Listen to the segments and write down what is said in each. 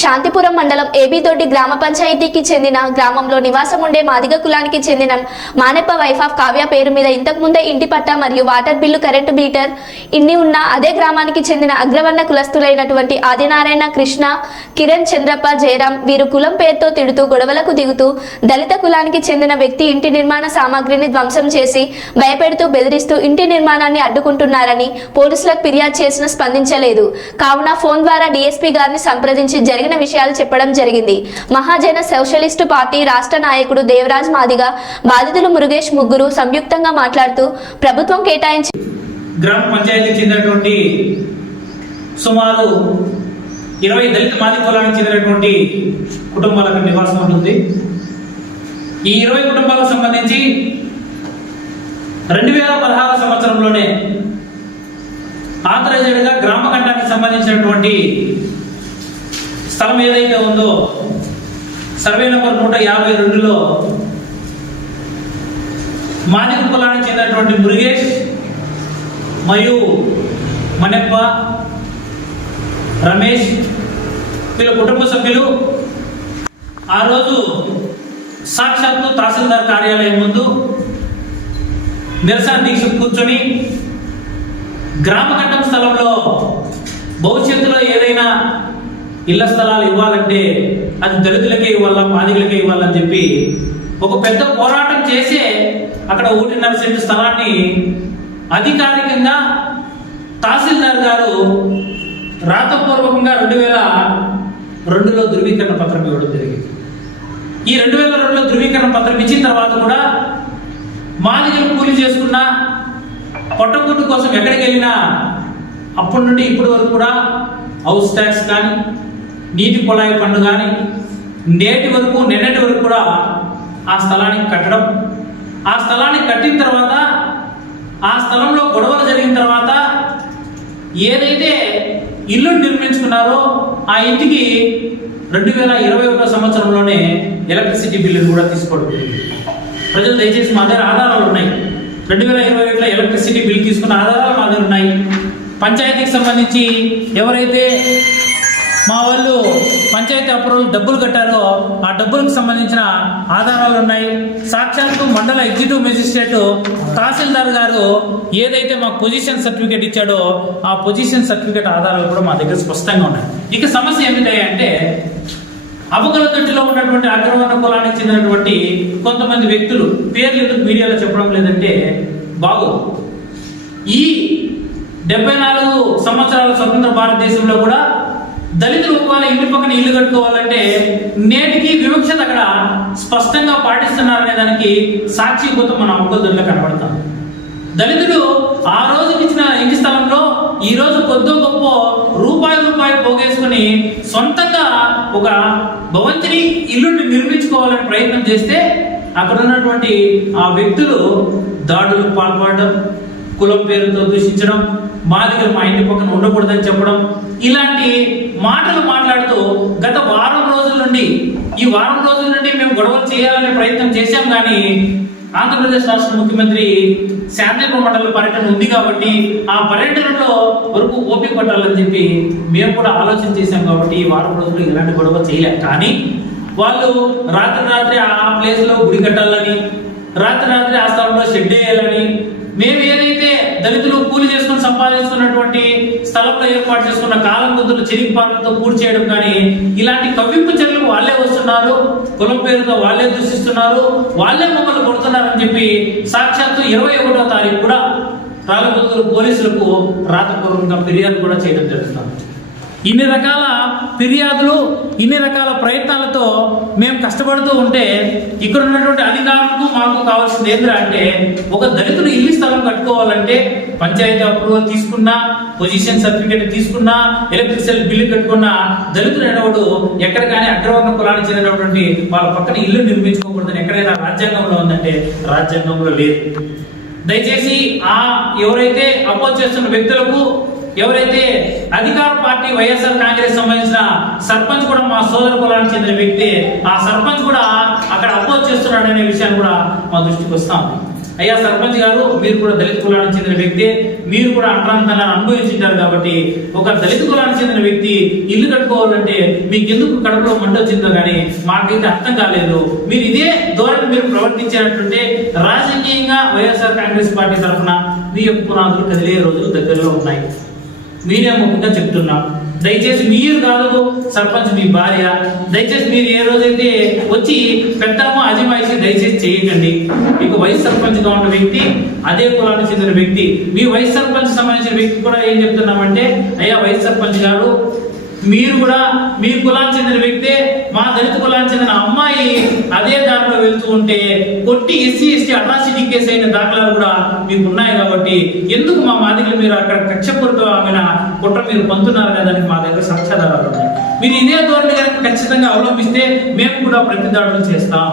శాంతిపురం మండలం ఏబిదొడ్డి గ్రామ పంచాయతీకి చెందిన గ్రామంలో నివాసం ఉండే మాదిగ కులానికి చెందిన మానెప్ప వైఫ్ ఆఫ్ కావ్య పేరు మీద ఇంతకుముందే ఇంటి పట్టా మరియు వాటర్ బిల్లు కరెంటు మీటర్ ఇన్ని ఉన్న అదే గ్రామానికి చెందిన అగ్రవర్ణ కులస్తులైనటువంటి ఆదినారాయణ కృష్ణ కిరణ్ చంద్రప్ప జయరాం వీరు కులం పేరుతో తిడుతూ గొడవలకు దిగుతూ దళిత కులానికి చెందిన వ్యక్తి ఇంటి నిర్మాణ సామాగ్రిని ధ్వంసం చేసి భయపెడుతూ బెదిరిస్తూ ఇంటి నిర్మాణాన్ని అడ్డుకుంటున్నారని పోలీసులకు ఫిర్యాదు చేసినా స్పందించలేదు. కావున ఫోన్ ద్వారా డీఎస్పీ గారిని సంప్రదించి జరిగిన జరిగిన విషయాలు చెప్పడం జరిగింది. మహాజన సోషలిస్టు పార్టీ రాష్ట్ర నాయకుడు దేవరాజ్ మాదిగ బాధితులు మురుగేష్ ముగ్గురు సంయుక్తంగా మాట్లాడుతూ ప్రభుత్వం కేటాయించి గ్రామ పంచాయతీకి చెందినటువంటి సుమారు ఇరవై దళిత మాది కులానికి చెందినటువంటి కుటుంబాలకు నివాసం ఉంటుంది. ఈ ఇరవై కుటుంబాలకు సంబంధించి రెండు వేల పదహారు సంవత్సరంలోనే ఆథరైజ్డ్గా గ్రామ ఖండానికి సంబంధించినటువంటి స్థలం ఏదైతే ఉందో సర్వే నెంబర్ నూట యాభై రెండులో మాదిక కులానికి చెందినటువంటి మురుగేష్ మరియు మనెప్ప రమేష్ వీళ్ళ కుటుంబ సభ్యులు ఆ రోజు సాక్షాత్తు తహసీల్దార్ కార్యాలయం ముందు నిరసన దీక్ష కూర్చొని గ్రామఘట్టం స్థలంలో భవిష్యత్తులో ఏదైనా ఇళ్ళ స్థలాలు ఇవ్వాలంటే అది దళితులకే ఇవ్వాలా బాధికులకే ఇవ్వాలని చెప్పి ఒక పెద్ద పోరాటం చేసే అక్కడ ఒకటిన్నర సెంటు స్థలాన్ని అధికారికంగా తహసీల్దార్ గారు రాతపూర్వకంగా రెండు వేల రెండులో ధృవీకరణ పత్రం ఇవ్వడం జరిగింది. ఈ రెండు వేల రెండులో ధృవీకరణ పత్రం ఇచ్చిన తర్వాత కూడా మాదిగలు కూలి చేసుకున్న పొట్టగుడ్డు కోసం ఎక్కడికి వెళ్ళినా అప్పటి నుండి ఇప్పటి వరకు కూడా హౌస్ ట్యాక్స్ కానీ నీటి కుళాయి పన్ను కానీ నేటి వరకు నిన్నటి వరకు కూడా ఆ స్థలానికి కట్టడం. ఆ స్థలాన్ని కట్టిన తర్వాత ఆ స్థలంలో గొడవలు జరిగిన తర్వాత ఏదైతే ఇల్లు నిర్మించుకున్నారో ఆ ఇంటికి రెండు వేల ఇరవై ఒకటో సంవత్సరంలోనే ఎలక్ట్రిసిటీ బిల్లును కూడా తీసుకోవడం ప్రజలు దయచేసి మా దగ్గర ఆధారాలు ఉన్నాయి. రెండు వేల ఇరవై ఒకటిలో ఎలక్ట్రిసిటీ బిల్ తీసుకున్న ఆధారాలు మా దగ్గర ఉన్నాయి. పంచాయతీకి సంబంధించి ఎవరైతే మా వాళ్ళు పంచాయతీ అప్రూవల్ డబ్బులు కట్టారో ఆ డబ్బులకు సంబంధించిన ఆధారాలు ఉన్నాయి. సాక్షాత్తు మండల ఎగ్జిక్యూటివ్ మేజిస్ట్రేట్ తహసీల్దార్ గారు ఏదైతే మాకు పొజిషన్ సర్టిఫికేట్ ఇచ్చాడో ఆ పొజిషన్ సర్టిఫికేట్ ఆధారాలు కూడా మా దగ్గర స్పష్టంగా ఉన్నాయి. ఇక సమస్య ఏమిటంటే అంటే తొట్టిలో ఉన్నటువంటి అగ్రవర్ణ కులానికి చెందినటువంటి కొంతమంది వ్యక్తులు పేర్లు ఎందుకు మీడియాలో చెప్పడం లేదంటే బాగు ఈ డెబ్బై నాలుగు సంవత్సరాల స్వతంత్ర భారతదేశంలో కూడా దళితులు ఒకవేళ ఇంటి పక్కన ఇల్లు కట్టుకోవాలంటే నేటికి వివక్షత అక్కడ స్పష్టంగా పాటిస్తున్నారనే దానికి సాక్షిభూతం మన అవగొద్దుల్లో కనబడతాం. దళితుడు ఆ రోజు ఇచ్చిన ఇంటి స్థలంలో ఈ రోజు కొద్దో గొప్ప రూపాయి రూపాయి పోగేసుకుని సొంతంగా ఒక భవంతిని ఇల్లుని నిర్మించుకోవాలని ప్రయత్నం చేస్తే అక్కడ ఉన్నటువంటి ఆ వ్యక్తులు దాడులకు పాల్పడడం కులం పేరుతో దూషించడం మా దగ్గర మా ఇంటి పక్కన ఉండకూడదని చెప్పడం ఇలాంటి మాటలు మాట్లాడుతూ గత వారం రోజుల నుండి ఈ వారం రోజుల నుండి మేము గొడవలు చేయాలనే ప్రయత్నం చేశాం కానీ ఆంధ్రప్రదేశ్ రాష్ట్ర ముఖ్యమంత్రి శాంతిపురం మండల పర్యటన ఉంది కాబట్టి ఆ పర్యటనలో వరకు ఓపిక పట్టాలని చెప్పి మేము కూడా ఆలోచన చేశాం కాబట్టి ఈ వారం రోజులు ఇలాంటి గొడవ చేయలేం. కానీ వాళ్ళు రాత్రి రాత్రి ఆ ప్లేస్లో గుడి కట్టాలని రాత్రి రాత్రి ఆ స్థలంలో షెడ్ వేయాలని మేము ఏదైతే దళితులు కూలి చేసుకుని సంపాదించుకున్నటువంటి స్థలంలో ఏర్పాటు చేసుకున్న కాలం గుద్దులు చెరికి పాటలతో పూర్తి చేయడం కానీ ఇలాంటి కవ్వింపు చర్యలకు వాళ్ళే వస్తున్నారు కులం పేరుతో వాళ్ళే దూషిస్తున్నారు వాళ్ళే మమ్మల్ని కొడుతున్నారని చెప్పి సాక్షాత్తు ఇరవై ఒకటో తారీఖు కూడా రాళ్ళగుద్దులు పోలీసులకు రాతపూర్వకంగా ఫిర్యాదు కూడా చేయడం జరుగుతుంది. ఇన్ని రకాల ఫిర్యాదులు ఇన్ని రకాల ప్రయత్నాలతో మేము కష్టపడుతూ ఉంటే ఇక్కడ ఉన్నటువంటి అధికారులకు మాకు కావాల్సింది ఏంద్రా అంటే ఒక దళితుడు ఇల్లు స్థలం కట్టుకోవాలంటే పంచాయతీ అప్రూవల్ తీసుకున్నా పొజిషన్ సర్టిఫికేట్ తీసుకున్నా ఎలక్ట్రిసిటీ బిల్లు కట్టుకున్నా దళితుడు అనేవాడు ఎక్కడ కానీ అగ్రవర్ణ కులానికి చెందినటువంటి వాళ్ళ పక్కన ఇల్లు నిర్మించుకోకూడదని ఎక్కడైనా రాజ్యాంగంలో ఉందంటే రాజ్యాంగంలో లేదు. దయచేసి ఆ ఎవరైతే అపోజ్ చేస్తున్న వ్యక్తులకు ఎవరైతే అధికార పార్టీ వైఎస్ఆర్ కాంగ్రెస్ సంబంధించిన సర్పంచ్ కూడా మా సోదర కులానికి చెందిన వ్యక్తి ఆ సర్పంచ్ కూడా అక్కడ అపోజ్ చేస్తున్నాడు అనే విషయాన్ని కూడా మా దృష్టికి వస్తాం అయ్యా సర్పంచ్ గారు మీరు కూడా దళిత కులానికి చెందిన వ్యక్తి మీరు కూడా అంటరాంతనాన్ని అనుభవించుంటారు కాబట్టి ఒక దళిత కులానికి చెందిన వ్యక్తి ఇల్లు కట్టుకోవాలంటే మీకు ఎందుకు కడుపులో మంట వచ్చిందో కానీ మాకైతే అర్థం కాలేదు. మీరు ఇదే ధోరణి మీరు ప్రవర్తించినట్టుంటే రాజకీయంగా వైఎస్ఆర్ కాంగ్రెస్ పార్టీ తరఫున మీ యొక్క పునాదులు కదిలే రోజులు దగ్గరలో ఉన్నాయి. మీరే ముఖ్యంగా చెప్తున్నాం. దయచేసి మీరు కాదు సర్పంచ్ మీ భార్య దయచేసి మీరు ఏ రోజైతే వచ్చి పెద్దమ్మ అజమాయిషి దయచేసి చేయకండి మీకు వైస్ సర్పంచ్గా ఉన్న వ్యక్తి అదే కులానికి చెందిన వ్యక్తి. మీ వైస్ సర్పంచ్ సంబంధించిన వ్యక్తి కూడా ఏం చెప్తున్నామంటే అయ్యా వైస్ సర్పంచ్ గారు మీరు కూడా మీ కులానికి చెందిన వ్యక్తే మా దళిత కులానికి చెందిన అమ్మాయి అదే దారిలో వెళ్తూ ఉంటే కొట్టి ఎస్సీ ఎస్టీ అట్రాసిటీ కేసు అయిన దాఖలాలు కూడా మీకు ఉన్నాయి కాబట్టి ఎందుకు మా మాదిగలు మీరు అక్కడ కక్షపూరితమైన కుట్ర మీరు పొందుతున్నారు అనే దానికి మా దగ్గర సాక్ష్యాధారాలు ఉన్నాయి. మీరు ఇదే ధోరణి కనుక ఖచ్చితంగా అవలంబిస్తే మేము కూడా ప్రతిదాడులు చేస్తాం.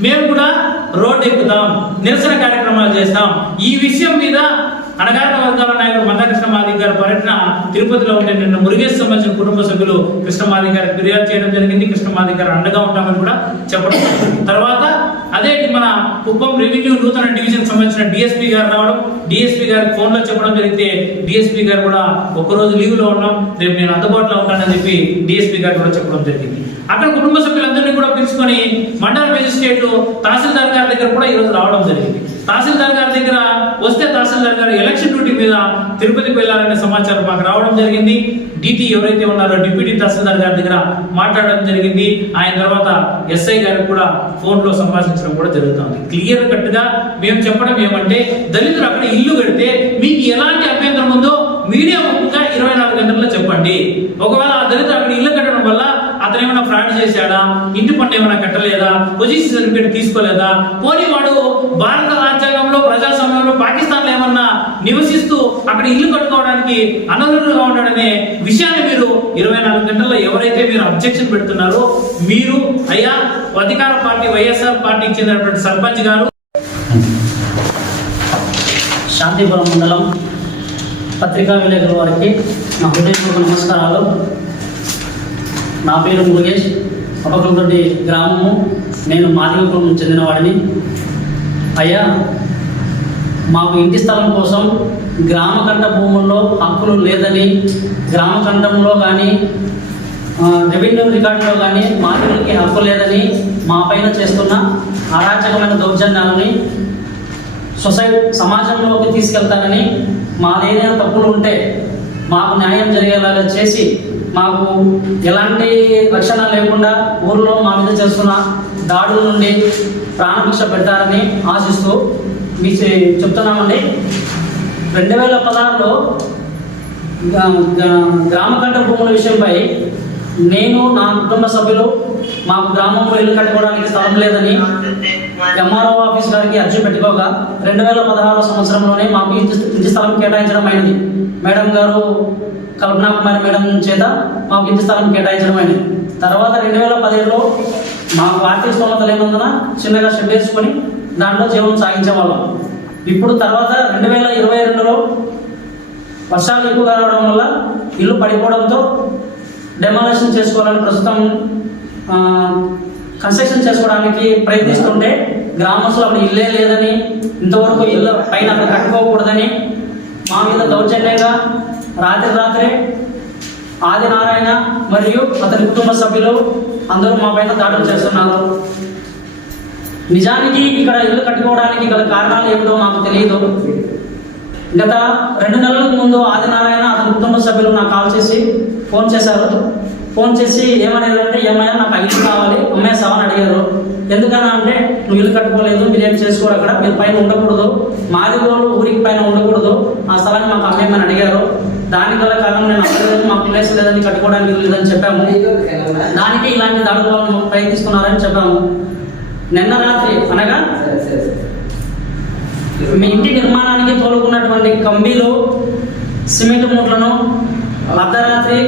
మేము కూడా రోడ్డు ఎక్కుతాం. నిరసన కార్యక్రమాలు చేస్తాం. ఈ విషయం మీద అణగారిన వర్గాల నాయకుడు మందకృష్ణ మాదిక్ గారి పర్యటన తిరుపతిలో ఉండే నిన్న మురుగేష్ సంబంధించిన కుటుంబ సభ్యులు కృష్ణ మాదిక్ ఫిర్యాదు చేయడం జరిగింది. కృష్ణమాది గారు అండగా ఉంటామని కూడా చెప్పడం తర్వాత అదే మన కుప్పం రెవెన్యూ నూతన డివిజన్ సంబంధించిన డిఎస్పీ గారు రావడం డిఎస్పీ గారి ఫోన్లో చెప్పడం జరిగితే డిఎస్పీ గారు కూడా ఒక్కరోజు లీవ్లో ఉన్నాం రేపు నేను అందుబాటులో ఉంటానని చెప్పి డిఎస్పీ గారు కూడా చెప్పడం జరిగింది. అక్కడ కుటుంబ సభ్యులందరినీ కూడా పిలుచుకొని మండల మేజిస్ట్రేట్ తహసీల్దార్ గారి దగ్గర కూడా ఈరోజు రావడం జరిగింది. తహసీల్దార్ గారి దగ్గర వస్తే తహసీల్దార్ గారు ఎలక్షన్ డ్యూటీ మీద తిరుపతికి వెళ్ళాలనే సమాచారం మాకు రావడం జరిగింది. డీటీ ఎవరైతే ఉన్నారో డిప్యూటీ తహసీల్దార్ గారి దగ్గర మాట్లాడడం జరిగింది. ఆయన తర్వాత ఎస్ఐ గారికి కూడా ఫోన్లో సంభాషించడం కూడా జరుగుతుంది. క్లియర్ కట్గా మేము చెప్పడం ఏమంటే దళితులు అక్కడ ఇల్లు కడితే మీకు ఎలాంటి అభ్యంతరం ఉందో మీడియా ముఖ్యంగా ఇరవై నాలుగు గంటల్లో చెప్పండి. ఒకవేళ ఆ దళితులు అక్కడ ఇల్లు కట్టడం వల్ల అతను ఏమైనా ఫ్రాడ్ చేశాడా? ఇంటి పన్ను ఏమైనా కట్టలేదా? Position certificate తీసుకోలేదా? పోనీ వాడు భారత రాజ్యాంగంలో ప్రజాస్వామ్యంలో పాకిస్తాన్లో ఏమన్నా నివసిస్తూ అక్కడ ఇల్లు కట్టుకోవడానికి అనర్హుడుగా ఉన్నాడనే విషయాన్ని మీరు ఇరవై నాలుగు గంటల్లో ఎవరైతే మీరు అబ్జెక్షన్ పెడుతున్నారో మీరు అయ్యా అధికార పార్టీ వైఎస్ఆర్ పార్టీకి చెందినటువంటి సర్పంచ్ గారు. శాంతిపురం మండలం పత్రికా విలేకరుల వారికి నా హృదయపూర్వక నమస్కారాలు. నా పేరు మురుగేష్. అపకంతటి గ్రామము. నేను మాదిగపురం చెందినవాడిని. అయ్యా మాకు ఇంటి స్థలం కోసం గ్రామకంఠ భూముల్లో హక్కులు లేదని గ్రామకంఠంలో కానీ రెవెన్యూ రికార్డులో కానీ మాదిగలకి హక్కు లేదని మా పైన చేస్తున్న అరాచకమైన దౌర్జన్యాలని సొసైటీ సమాజంలోకి తీసుకెళ్తానని మాదేదైనా తప్పులు ఉంటే మాకు న్యాయం జరిగేలాగా చేసి మాకు ఎలాంటి రక్షణ లేకుండా ఊర్లో మా మీద చేస్తున్న దాడుల నుండి ప్రాణభిక్ష పెడతారని ఆశిస్తూ మీ చెప్తున్నామండి. రెండు వేల పదహారులో గ్రామ కంట గ్రామకంఠ భూముల విషయంపై నేను నా కుటుంబ సభ్యులు మాకు గ్రామంలో ఇల్లు కట్టుకోవడానికి స్థలం లేదని ఎంఆర్ఓ ఆఫీస్ గారికి అర్జీ పెట్టుకోగా రెండు వేల పదహారు సంవత్సరంలోనే మాకు ఇంటి స్థలం కేటాయించడం అయింది. మేడం గారు కల్పనా కుమారి మేడం చేత మాకు ఇంటి స్థలం కేటాయించడం అయింది తర్వాత రెండు వేల పదిహేడులో మాకు ఆర్థిక స్తోమత లేనందున చిన్నగా షెడ్ వేసుకొని దాంట్లో జీవనం సాగించేవాళ్ళం. ఇప్పుడు తర్వాత రెండు వేల ఇరవై రెండులో వర్షాలు ఎక్కువగా రావడం వల్ల ఇల్లు పడిపోవడంతో డెమాలేషన్ చేసుకోవాలని ప్రస్తుతం కన్స్ట్రక్షన్ చేసుకోవడానికి ప్రయత్నిస్తుంటే గ్రామస్తులు అక్కడ ఇల్లే లేదని ఇంతవరకు ఇల్లు పైన అక్కడ కట్టుకోకూడదని మా మీద దౌర్జన్యంగా రాత్రి రాత్రే ఆది నారాయణ మరియు అతని కుటుంబ సభ్యులు అందరూ మా పైన దాడులు చేస్తున్నారు. నిజానికి ఇక్కడ ఇల్లు కట్టుకోవడానికి గల కారణాలు ఏమిటో మాకు తెలియదు. గత రెండు నెలల ముందు ఆదినారాయణ అతని కుటుంబ సభ్యులు నాకు కాల్ చేసి ఫోన్ చేశారు. ఫోన్ చేసి ఏమనేదంటే ఏమైనా నాకు ఇల్లు కావాలి. అమ్మేసావని అడిగారు. ఎందుకన్నా అంటే నువ్వు ఇల్లు కట్టుకోలేదు మీరేం చేసుకోరు అక్కడ? మీరు పైన ఉండకూడదు. మాదిగోళ్ళు ఊరికి పైన ఉండకూడదు ఆ స్థలాన్ని మాకు అమ్మేమని అడిగారు దానికి గల కారణం నేను అమ్మలేదు మాకు ప్లేస్ లేదని కట్టుకోవడానికి లేదని చెప్పాము. దానికి ఇలాంటి దాడుకోవాలని ప్రయత్నిస్తున్నారని చెప్పాము. నిన్న రాత్రి అనగా మీ ఇంటి నిర్మాణానికి తోలుకున్నటువంటి కంబీలు సిమెంట్ మూట్లను అర్ధరాత్రి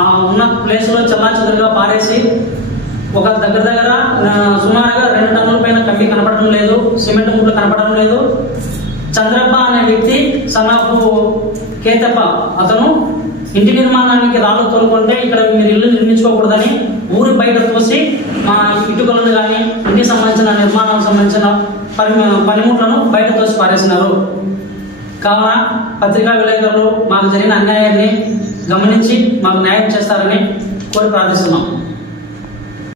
ఆ ఉన్న ప్లేస్లో చల్లాచెదురుగా పారేసి ఒక దగ్గర దగ్గర సుమారుగా రెండు టన్నుల పైన కంబి కనపడడం లేదు సిమెంట్ మూట్లు కనపడడం లేదు. చంద్రప్ప అనే వ్యక్తి సన్నాపు కేతప్ప అతను ఇంటి నిర్మాణానికి రాళ్ళు తోలుకుంటే ఇక్కడ మీరు ఇల్లు నిర్మించుకోకూడదని ఊరి బయట చూసి మా ఇటుకలను కానీ ఇంటికి సంబంధించిన నిర్మాణానికి సంబంధించిన పని పనిముట్లను బయట తోసి పారేస్తున్నారు కావున పత్రికా విలేకరులు మాకు జరిగిన అన్యాయాన్ని గమనించి మాకు న్యాయం చేస్తారని కోరి ప్రార్థిస్తున్నాం.